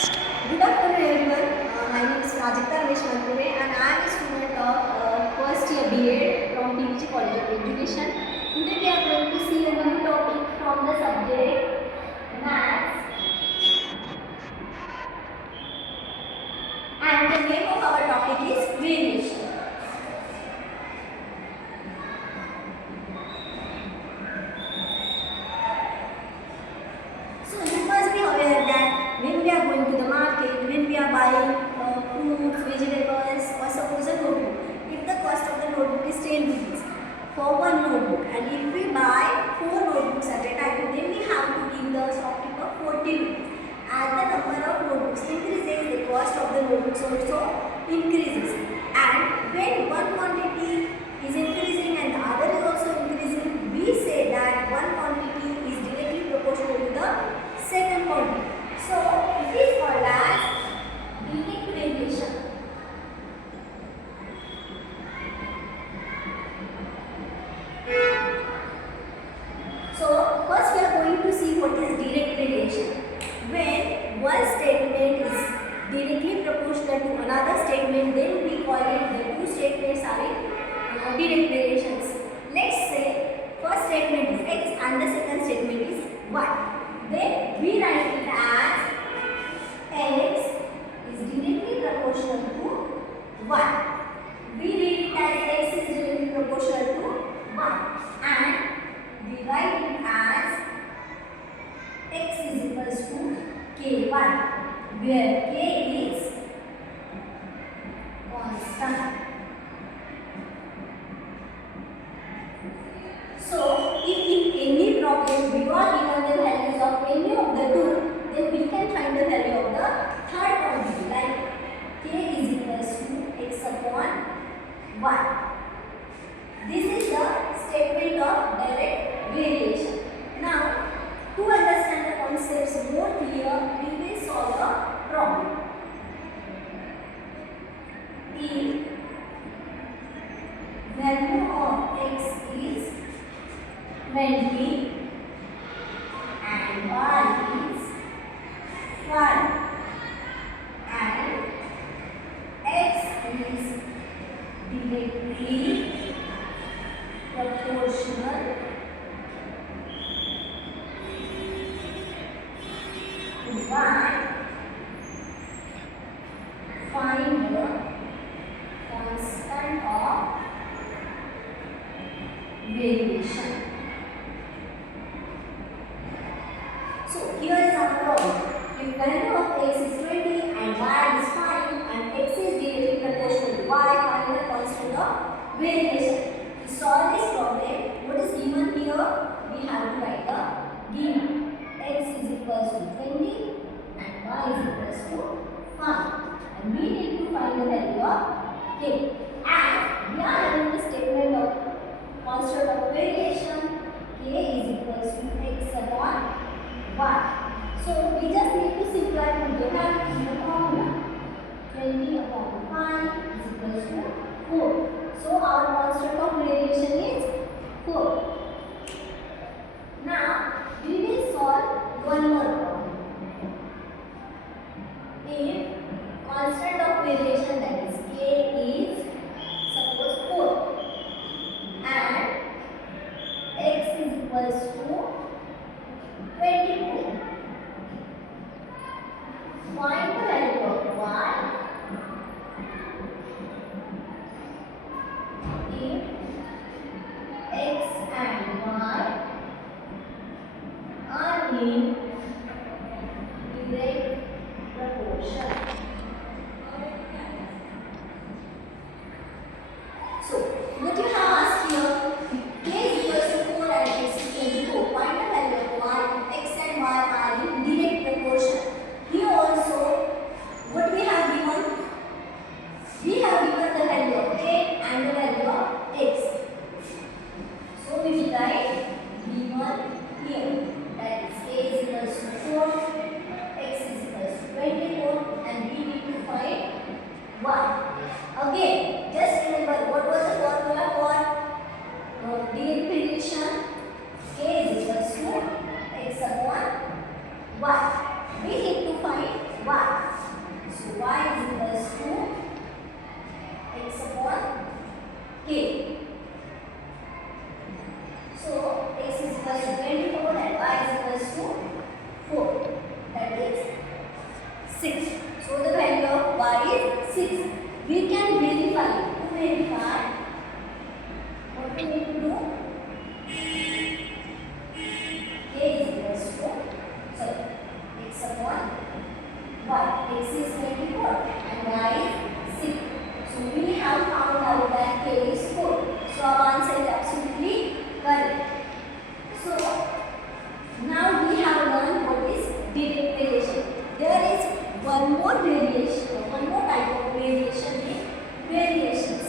Good afternoon everyone. My name is Prajakta Malpure and I am a student of first year BEd from PG College of Education. Today we are going to see a new topic from the subject Maths, and the name of our topic is variation. So you must be aware that when we are going to the market, when we are buying fruits, vegetables, or suppose a notebook, if the cost of the notebook is 10 rupees for one notebook, and if we buy 4 notebooks at a time, then we have to give the shopkeeper 40 rupees. As the number of notebooks increases, the cost of the notebooks also increases. And when one quantity is increasing and the other is also increasing, we say that one quantity is directly proportional to the second quantity. So it is called as direct variation. So first we are going to see what is direct variation. When one statement is directly proportional to another statement, then we call it the two statements are in direct variations. Let's say first statement is x and the second statement is y. Then we write it as x is directly proportional to y. We read it as x is directly proportional to y, and we write it as x is equals to ky, where k is constant. So, if in any problem we are given the values of any of the two, then we can find the value of the third quantity, like k is equals to x upon y. This is the statement of direct variation. Now, to understand the concepts more clear, we will solve a problem. If value of x is 20 and y is 5 and x is directly proportional to y, find the constant of variation. So here is our problem. If value of x is 20 and y is 5 and x is directly proportional to y, find the constant of variation. To solve this problem, what is given here? We have to write the given. X is equals to 20 and y is equals to 5. And we need to find the value of k. And we are having the statement of constant of variation, k is equals to x upon y. So we just need to simplify to get out the formula. 20 upon 5 is equals to 4. So our constant of variation is 4. Now we will solve one more problem. If constant of variation, that is k, is suppose 4 and x is equals to 24. Find the value of y if x and y are in direct proportion. So, what you have asked here, k is equals to 4 and x is equals to 4. Find the value of y if x and y are in direct proportion. Here also, 6. So the value of y is 6. We can verify. To verify, what we need to do? A is equals to, sorry, x upon y. X is 24 and y is 6. So we have found out that k is 4. So our answer is absolutely correct. So now we have learned what is direct variation. There is one more variation, one more type of variation in variations.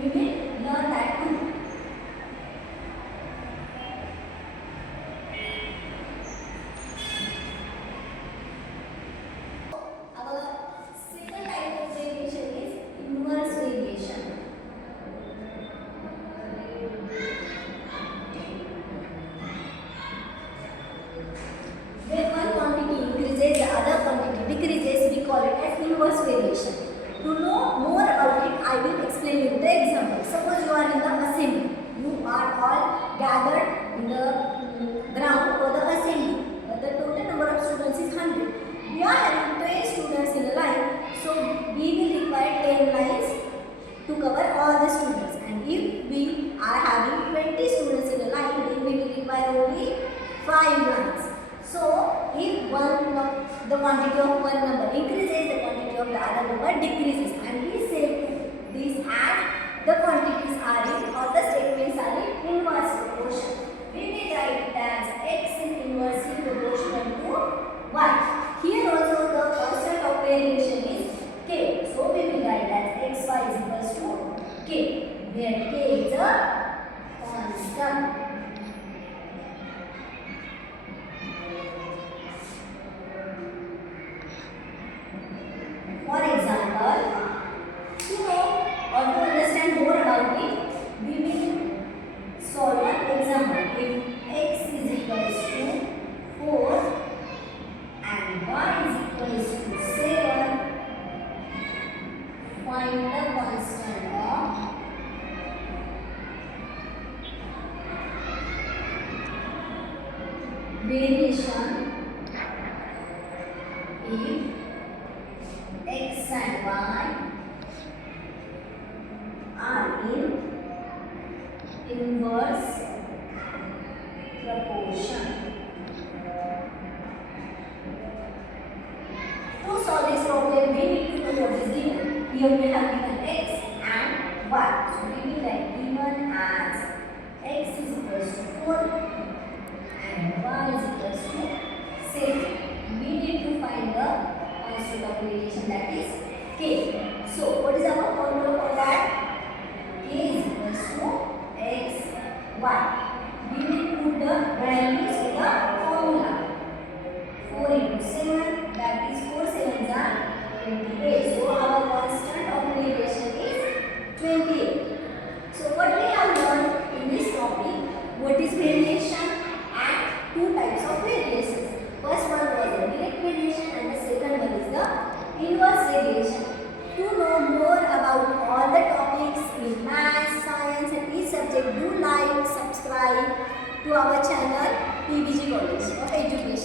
We will learn that too. Our second type of variation is inverse variation. When one quantity increases, the other quantity decreases, we call it as inverse variation. To know more about it, I will explain you the example. Suppose you are in the assembly. You are all gathered in the ground for the assembly. The total number of students is 100. We are having 10 students in a line, so we will require 10 lines to cover all the students. And if we are having 20 students in a line, then we will require only 5 lines. So, if the quantity of one number increases, the quantity of the other number decreases. And we say this as the quantities are in, or the statements are in inverse proportion. We will write it as x is inversely proportional to y. Here also the constant of variation is k. So, we will write as xy is equals to k, where k is a constant. For example, to know or to understand more about it, we will solve an example. If x is equals to 4 and y is equals to 7, find the constant of variation if x and y are in inverse proportion. To solve this problem, we need to know what is given. Here we have given x and y. So we will write given as x is equals to 4 and y is equals to 7. We need to find the constant of variation, that is k. So what is our formula for that? K is equals to x, y. We will put the values in the formula. 4 into 7, that is 4 sevens are 28. So our constant of variation is 28. So what we have learned in this topic, what is variation and two types of variations. First one was the direct variation and the second one is the inverse variation. To know more about all the topics in maths, science and each subject, do like, subscribe to our channel PBG College of Education.